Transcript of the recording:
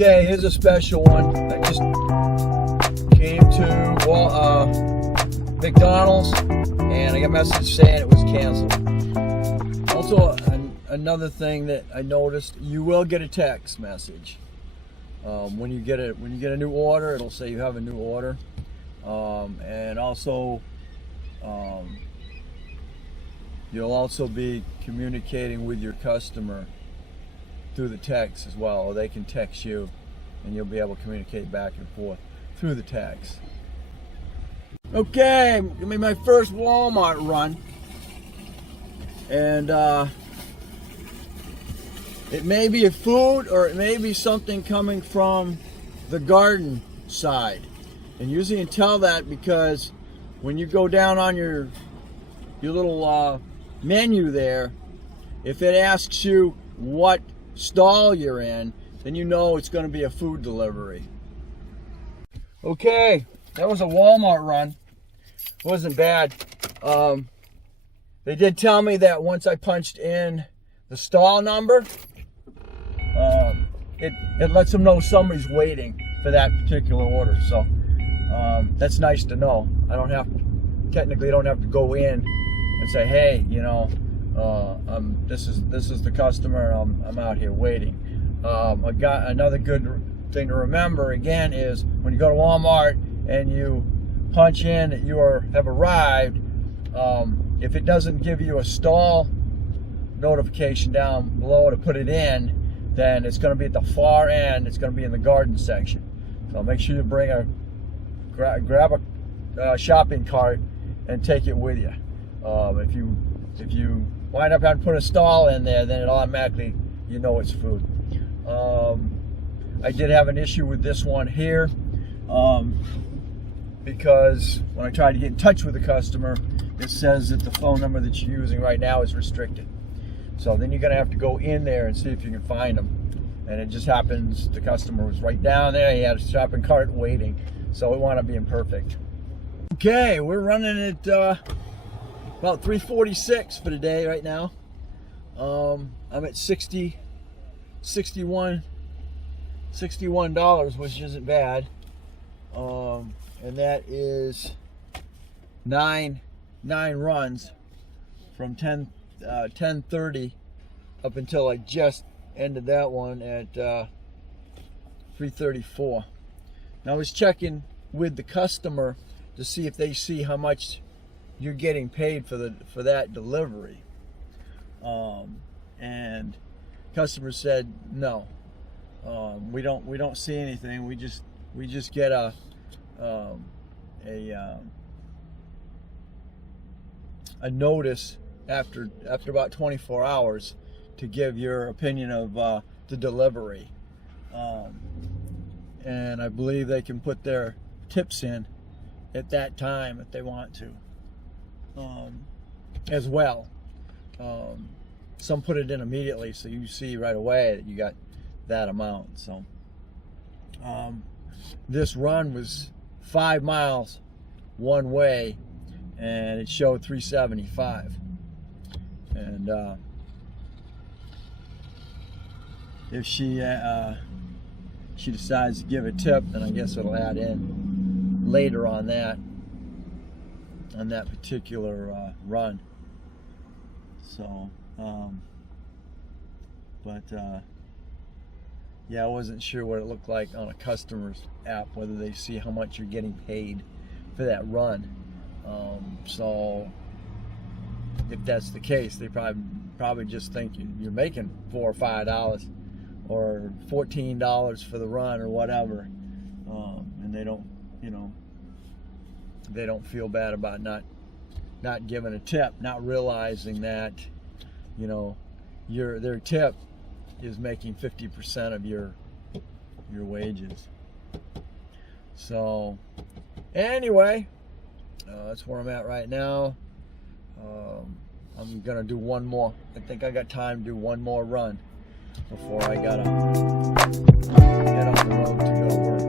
Okay, here's a special one. I just came to McDonald's and I got a message saying it was canceled. Also, another thing that I noticed, you will get a text message when you get a new order. It'll say you have a new order, and also you'll also be communicating with your customer through the text as well, or they can text you and you'll be able to communicate back and forth through the text. Okay, give me my first Walmart run, and it may be a food or it may be something coming from the garden side, and usually you can tell that because when you go down on your little menu there, if it asks you what stall you're in, then you know it's going to be a food delivery. Okay, that was a Walmart run. It wasn't bad. They did tell me that once I punched in the stall number, it lets them know somebody's waiting for that particular order. So that's nice to know. I don't have to go in and say, hey, you know, this is the customer. I'm out here waiting. Another good thing to remember again is when you go to Walmart and you punch in that you have arrived, if it doesn't give you a stall notification down below to put it in, then it's going to be at the far end. It's going to be in the garden section. So make sure you bring grab a shopping cart and take it with you. If you wind up having to put a stall in there, then it automatically, you know it's food. I did have an issue with this one here, because when I tried to get in touch with the customer, it says that the phone number that you're using right now is restricted. So then you're going to have to go in there and see if you can find them. And it just happens the customer was right down there. He had a shopping cart waiting. So it wound up being perfect. Okay, we're running at about 3:46 for the day right now. I'm at $61, which isn't bad. And that is nine runs from 10:30 up until I just ended that one at 3:34. Now I was checking with the customer to see if they see how much you're getting paid for that delivery, and customer said no, we don't see anything. We just get a notice after about 24 hours to give your opinion of the delivery, and I believe they can put their tips in at that time if they want to, as well. Some put it in immediately, so you see right away that you got that amount. So this run was 5 miles one way, and it showed 375. And if she decides to give a tip, then I guess it'll add in later on that particular run. So yeah, I wasn't sure what it looked like on a customer's app, whether they see how much you're getting paid for that run. So if that's the case, they probably just think you're making $4 or $5 or $14 for the run or whatever, and they don't, they don't feel bad about not giving a tip, not realizing that, their tip is making 50% of your wages. So anyway, that's where I'm at right now. I'm gonna do one more. I think I got time to do one more run before I gotta get on the road to go to work.